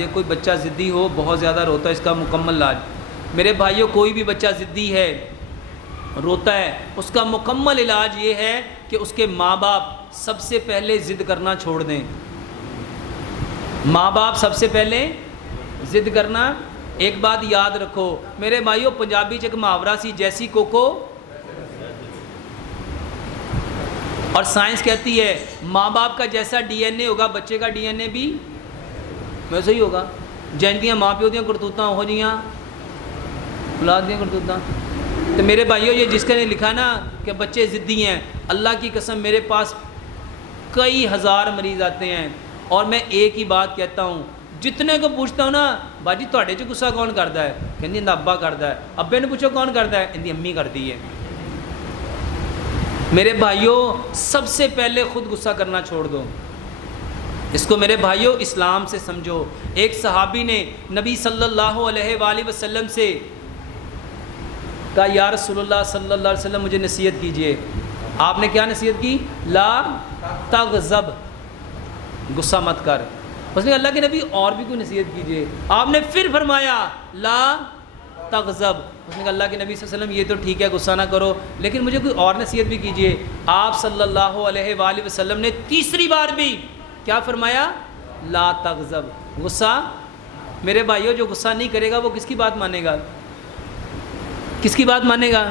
یہ کوئی بچہ ضدی ہو بہت زیادہ روتا ہے، اس کا مکمل علاج میرے بھائیوں، کوئی بھی بچہ ضدی ہے روتا ہے، اس کا مکمل علاج یہ ہے کہ اس کے ماں باپ سب سے پہلے ضد کرنا چھوڑ دیں۔ ماں باپ سب سے پہلے ضد کرنا۔ ایک بات یاد رکھو میرے بھائیوں، پنجابی چ ایک محاورہ سی، جیسی کوکو، اور سائنس کہتی ہے ماں باپ کا جیسا ڈی این اے ہوگا بچے کا ڈی این اے بھی ویسے ہی ہوگا۔ جہاں ماں پیو دیاں کرتوتاں ہو جیاں اولاد دیاں کرتوتاں۔ تو میرے بھائیوں، یہ جس کا نے لکھا نا کہ بچے ضدی ہیں، اللہ کی قسم میرے پاس کئی ہزار مریض آتے ہیں اور میں ایک ہی بات کہتا ہوں، جتنے کو پوچھتا ہوں نا، باجی تواڈے چ غصہ کون کردا ہے؟ کہندی اندا ابا کردا ہے۔ ابے نے پوچھو کون کردا ہے؟ اندی امی کردی ہے۔ میرے بھائیوں، سب سے پہلے خود غصہ کرنا چھوڑ دو۔ اس کو میرے بھائیوں اسلام سے سمجھو۔ ایک صحابی نے نبی صلی اللہ علیہ وآلہ وسلم سے کہا، یا رسول اللہ صلی اللہ علیہ وسلم مجھے نصیحت کیجئے۔ آپ نے کیا نصیحت کی؟ لا تغضب، غصہ مت کر۔ اس نے اللہ کے نبی اور بھی کوئی نصیحت کیجئے۔ آپ نے پھر فرمایا لا تغضب۔ اس نے کہا اللہ کے نبی صلی اللہ علیہ وسلم یہ تو ٹھیک ہے غصہ نہ کرو، لیکن مجھے کوئی اور نصیحت بھی کیجئے۔ آپ صلی اللہ علیہ وآلہ وسلم نے تیسری بار بھی کیا فرمایا؟ لا تغضب، غصہ۔ میرے بھائیوں، جو غصہ نہیں کرے گا وہ کس کی بات مانے گا؟ کس کی بات مانے گا؟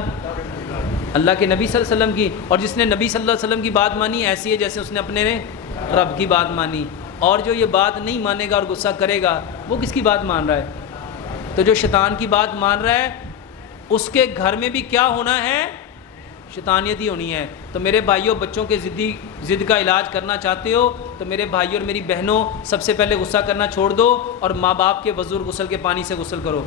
اللہ کے نبی صلی اللہ علیہ وسلم کی۔ اور جس نے نبی صلی اللہ علیہ وسلم کی بات مانی ایسی ہے جیسے اس نے اپنے رب کی بات مانی، اور جو یہ بات نہیں مانے گا اور غصہ کرے گا وہ کس کی بات مان رہا ہے؟ تو جو شیطان کی بات مان رہا ہے اس کے گھر میں بھی کیا ہونا ہے؟ شیطانیت ہی ہونی ہے۔ تو میرے بھائیوں، بچوں کے ضد کا علاج کرنا چاہتے ہو تو میرے بھائیوں اور میری بہنوں، سب سے پہلے غصہ کرنا چھوڑ دو اور ماں باپ کے وضو اور غسل کے پانی سے غسل کرو۔